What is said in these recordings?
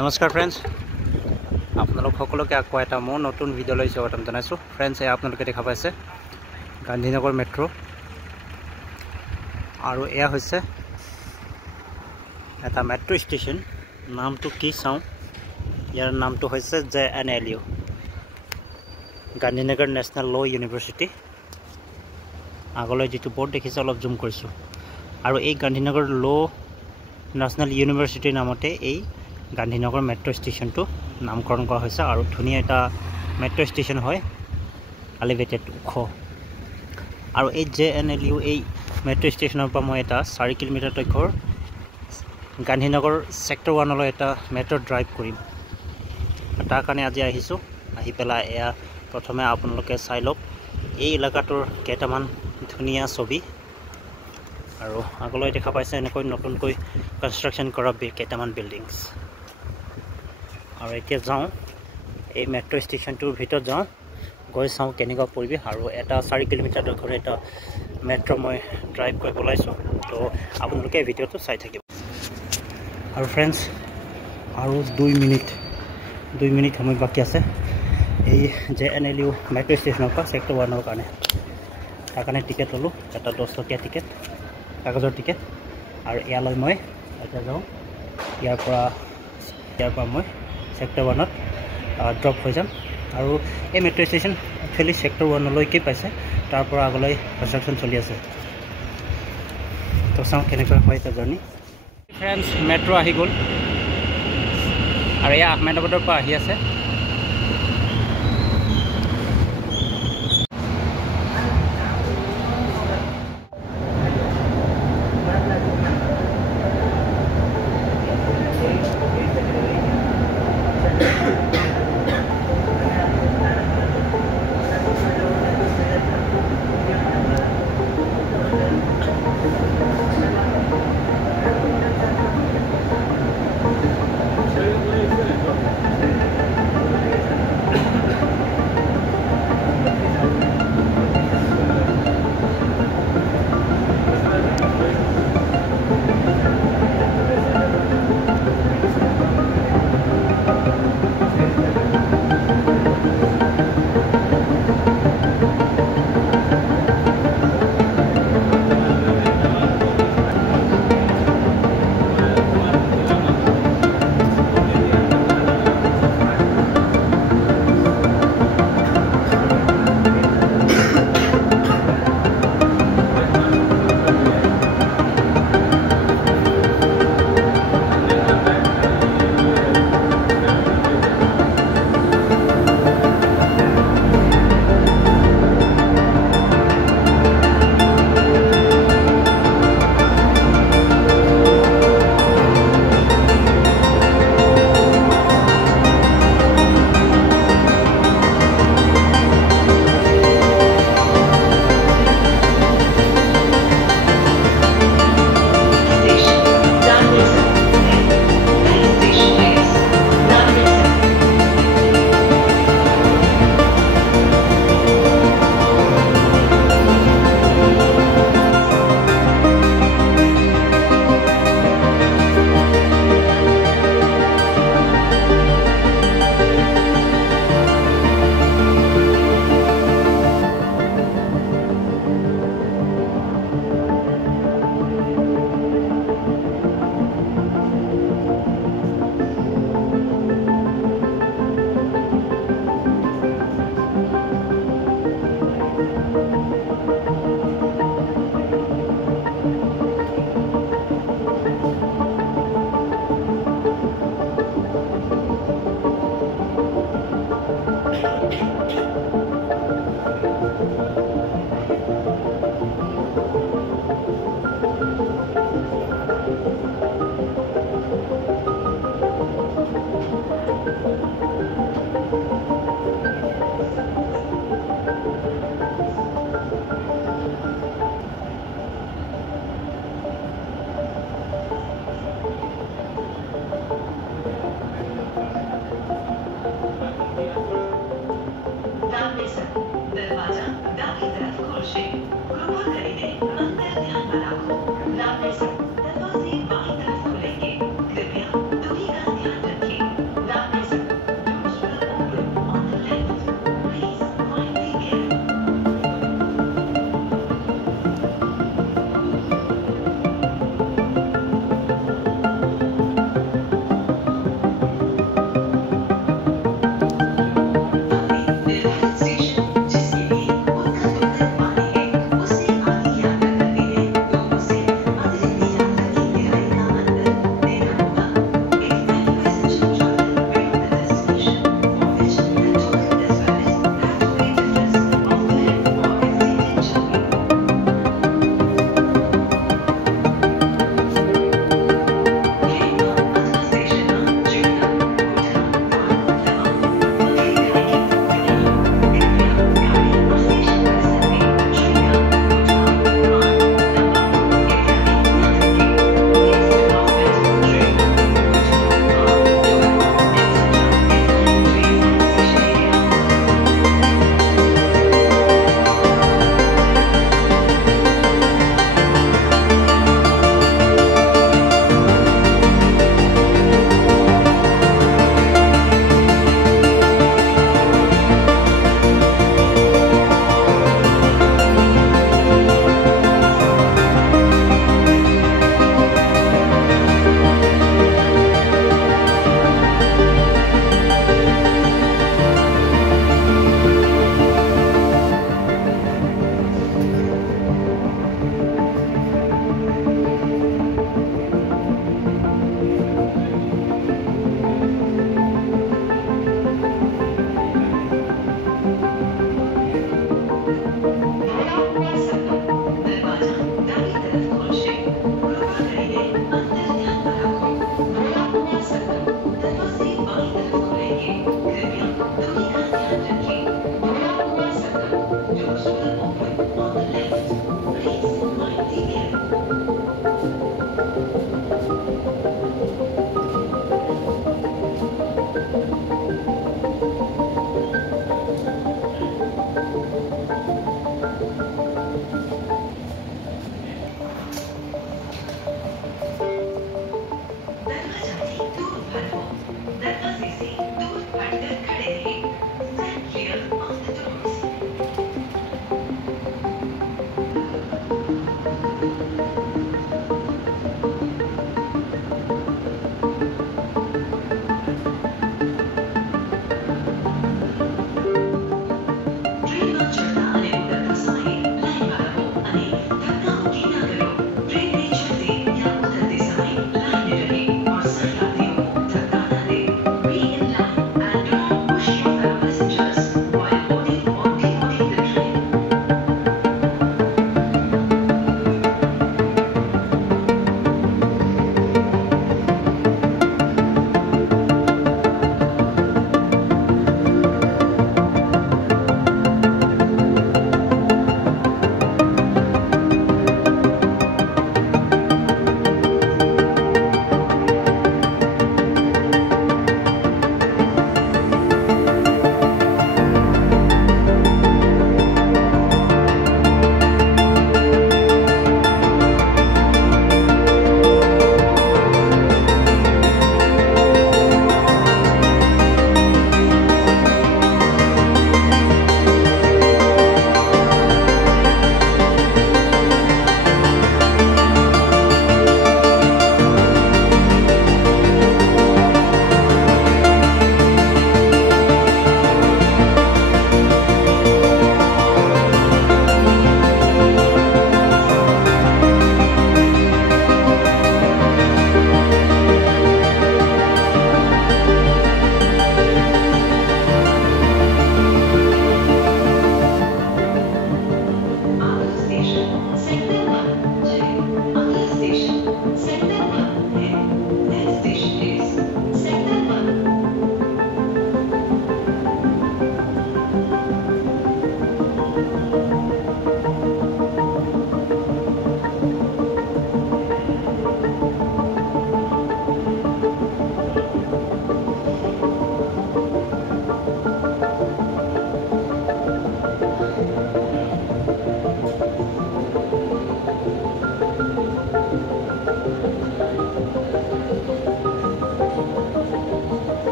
নমস্কাৰ ফ্ৰেণ্ডছ, আপোনালোক সকলোকে আকৌ এটা মোৰ নতুন ভিডিঅ'লৈ স্বাগতম জনাইছোঁ। ফ্ৰেণ্ডছ, এয়া আপোনালোকে দেখা পাইছে গান্ধীনগৰ মেট্ৰ' আৰু এয়া হৈছে এটা মেট্ৰ' ষ্টেচন। নামটো কি চাওঁ, ইয়াৰ নামটো হৈছে JNLU, গান্ধীনগৰ নেশ্যনেল ল' ইউনিভাৰ্চিটি। আগলৈ যিটো বৰ্ড দেখিছে অলপ জুম কৰিছোঁ। আৰু এই গান্ধীনগৰ ল' নেশ্যনেল ইউনিভাৰ্চিটিৰ নামতে এই গান্ধীনগৰ মেট্ৰ' ষ্টেচনটো নামকৰণ কৰা হৈছে। আৰু ধুনীয়া এটা মেট্ৰ' ষ্টেচন হয়, এলিভেটেড ওখ। আৰু এই JNLU এই মেট্ৰ' ষ্টেচনৰ পৰা মই এটা 4 কিলোমিটাৰ দৈৰ্ঘ্যৰ গান্ধীনগৰ ছেক্টৰ 1লৈ এটা মেট্ৰ' ড্ৰাইভ কৰিম। তাৰ কাৰণে আজি আহিছোঁ। আহি পেলাই এয়া প্ৰথমে আপোনালোকে চাই লওক এই এলেকাটোৰ কেইটামান ধুনীয়া ছবি। আৰু আগলৈ দেখা পাইছে এনেকৈ নতুনকৈ কনষ্ট্ৰাকশ্যন কৰা কেইটামান বিল্ডিংছ। আৰু এতিয়া যাওঁ এই মেট্ৰ' ষ্টেচনটোৰ ভিতৰত যাওঁ, গৈ চাওঁ কেনেকুৱা পৰিৱেশ। আৰু এটা 4 কিলোমিটাৰ দৈৰ্ঘ্যৰ এটা মেট্ৰ' মই ড্ৰাইভ কৰিব ওলাইছোঁ, তো আপোনালোকে ভিডিঅ'টো চাই থাকিব। আৰু ফ্ৰেণ্ডছ, আৰু 2 মিনিট সময় বাকী আছে এই JNLU মেট্ৰ' ষ্টেচনৰ পৰা ছেক্টৰ 1ৰ কাৰণে। তাৰ কাৰণে টিকেট ল'লোঁ, এটা 10 টকীয়া টিকেট, কাগজৰ টিকেট। আৰু ইয়ালৈ মই এতিয়া যাওঁ, ইয়াৰ পৰা মই ছেক্টৰ 1ত ড্ৰপ হৈ যাম। আৰু এই মেট্ৰ' ষ্টেচন একচুৱেলি ছেক্টৰ 1লৈকে পাইছে, তাৰ পৰা আগলৈ কনষ্ট্ৰাকশ্যন চলি আছে। তো চাওঁ কেনেকৈ হয় এটা জাৰ্ণি। ফ্ৰেণ্ডছ, মেট্ৰ' আহি গ'ল আৰু এয়া আহমেদাবাদৰ পৰা আহি আছে।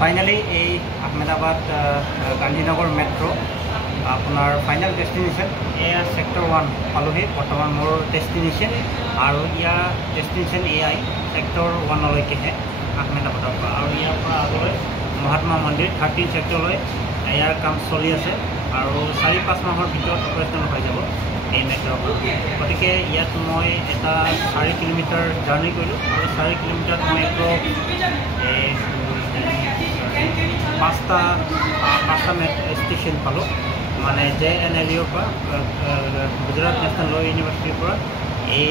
ফাইনালি এই আহমেদাবাদ গান্ধীনগৰ মেট্ৰ' আপোনাৰ ফাইনেল ডেষ্টিনেশ্যন এয়া ছেক্টৰ 1 পালোহি বৰ্তমান মোৰ ডেষ্টিনেশ্যন আৰু ইয়াৰ ডেষ্টিনেশ্যন এয়াই ছেক্টৰ 1লৈকেহে আহমেদাবাদৰ পৰা আৰু ইয়াৰ পৰা আগলৈ মহাত্মা মন্দিৰ 13 ছেক্টৰলৈ ইয়াৰ কাম চলি আছে আৰু 4-5 মাহৰ ভিতৰত অপাৰেশ্যন হৈ যাব এই মেট্ৰ' গতিকে ইয়াত মই এটা 4 কিলোমিটাৰ জাৰ্ণি কৰিলোঁ আৰু 4 কিলোমিটাৰত মই পাঁচটা ষ্টেচন পালোঁ মানে JNLUৰ পৰা গুজৰাট নেশ্যনেল ল' ইউনিভাৰ্চিটিৰ পৰা এই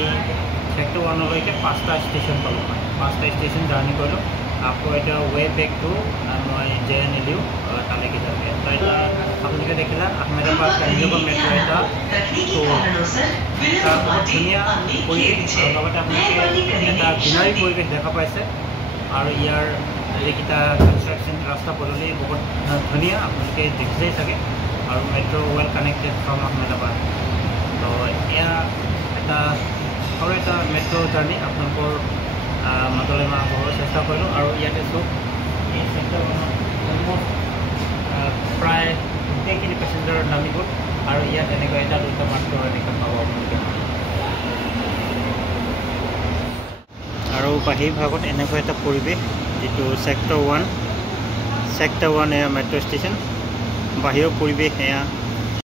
ছেক্টৰ 1লৈকে 5টা ষ্টেচন পালোঁ মই 5টা ষ্টেচন জাৰ্ণি কৰিলোঁ আকৌ এতিয়া ৱে বেক টু মই JNLU তালৈকে যাম তো এটা আপোনালোকে দেখিলা আহমেদাবাদ গান্ধীনগৰ মেট্ৰ' এটা বহুত ধুনীয়া পৰিৱেশ আৰু লগতে আপোনালোকে এটা গ্ৰীনাৰী পৰিৱেশ দেখা পাইছে আৰু ইয়াৰ যিকেইটা কনষ্ট্ৰাকশ্যন ৰাস্তা পদূলি বহুত ধুনীয়া আপোনালোকে দেখিছেই চাগে আৰু metro' well connected from Ahmedabad তো এয়া এটা সৰু এটা মেট্ৰ' জাৰ্ণি আপোনালোকৰ মাজলৈ মই আনিবলৈ চেষ্টা কৰিলোঁ আৰু ইয়াতে চব এই ছেক্টৰখনত অলমষ্ট প্ৰায় গোটেইখিনি পেচেঞ্জাৰ নামি গ'ল আৰু ইয়াত এনেকৈ এটা দুটা মাত্ৰ এনেকৈ পাব আপোনালোকে আৰু বাহিৰ ভাগত এনেকুৱা এটা পৰিৱেশ যিটো ছেক্টৰ 1 এয়া মেট্ৰ' ষ্টেচন বাহিৰৰ পৰিৱেশ এয়া